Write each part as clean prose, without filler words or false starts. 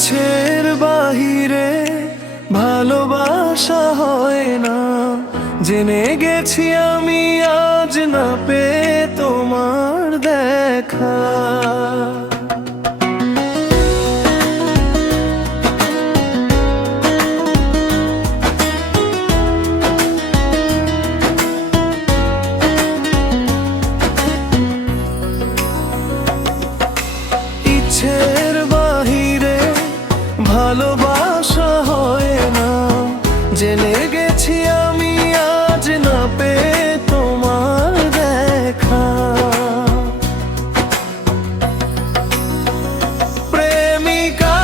ইচ্ছের বাহিরে ভালোবাসা হয় না, জেনে গেছি আমি আজ না পেয়ে তোমার দেখা। ইচ্ছের বাহিরে ভালোবাসা হয় না, জেনে গেছি আমি আজ না পেয়ে তোমার দেখা। প্রেমিকা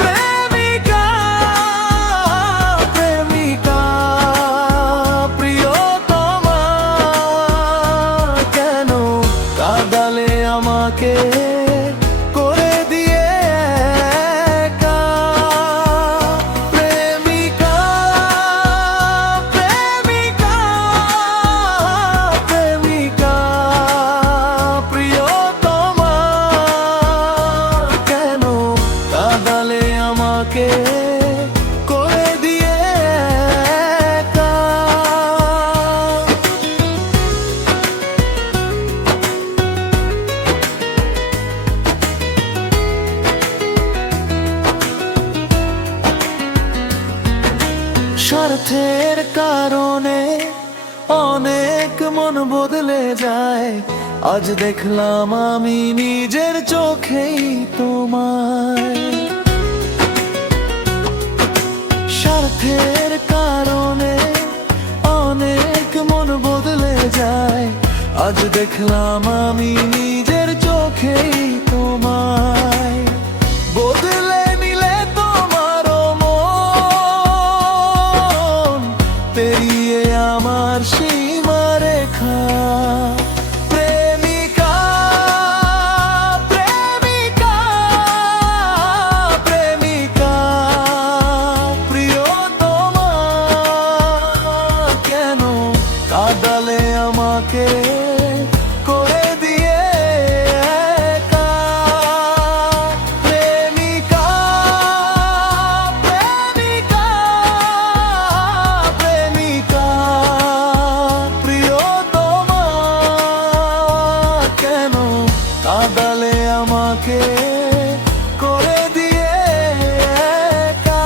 প্রেমিকা প্রেমিকা প্রিয়তমা, কেন কাঁদালে আমাকে করে দিয়ে একা। প্রেমিকা প্রেমিকা প্রেমিকা প্রিয়তমা, কেন কাঁদালে আমাকে করে দিয়ে একা। স্বার্থের কারণে অনেক মন বদলে যায়, আজ দেখলাম আমি নিজের চোখেই তোমায়। স্বার্থের কারণে অনেক মন বদলে যায়, আজ দেখলাম আমি নিজের চোখেই তোমায়। বদলে নিলে তোমার মন, পেরিয়ে আমার সীমারেখা। প্রেমিকা প্রেমিকা প্রেমিকা প্রিয়তমা, কেন কাঁদালে আমাকে করে দিয়ে একা। প্রেমিকা প্রেমিকা প্রেমিকা প্রিয়তমা, কেন কাঁদালে আমাকে করে দিয়ে একা।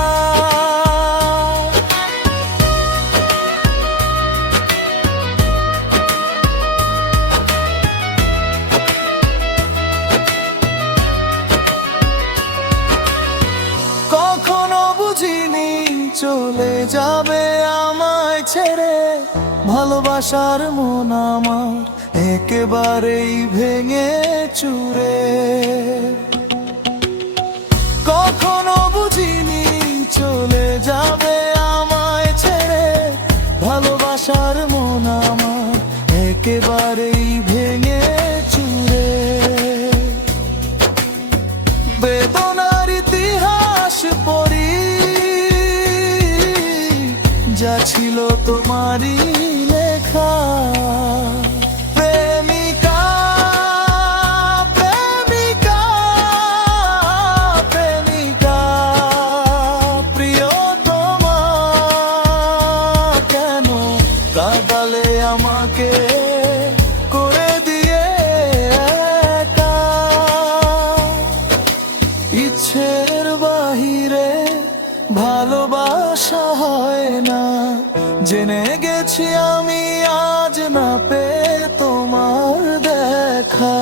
কখনো বুঝিনি চলে যাবে আমায় ছেড়ে, ভালোবাসার মন আমার একেবারেই ভেঙে চুরে। কখনো বুঝিনি চলে যাবে আমায় ছেড়ে, ভালোবাসার মন আমার একেবারেই ভেঙে চুরে। বেদনার ইতিহাস পড়ি, যা ছিল তোমারই লেখা। প্রেমিকা প্রেমিকা প্রেমিকা প্রিয়তমা, কেন কাঁদালে আমাকে করে দিয়ে একা। ইচ্ছের বাহিরে ভালোবাসা হয় না, জেনে গেছি আমি আজ না পেয়ে তোমার দেখা।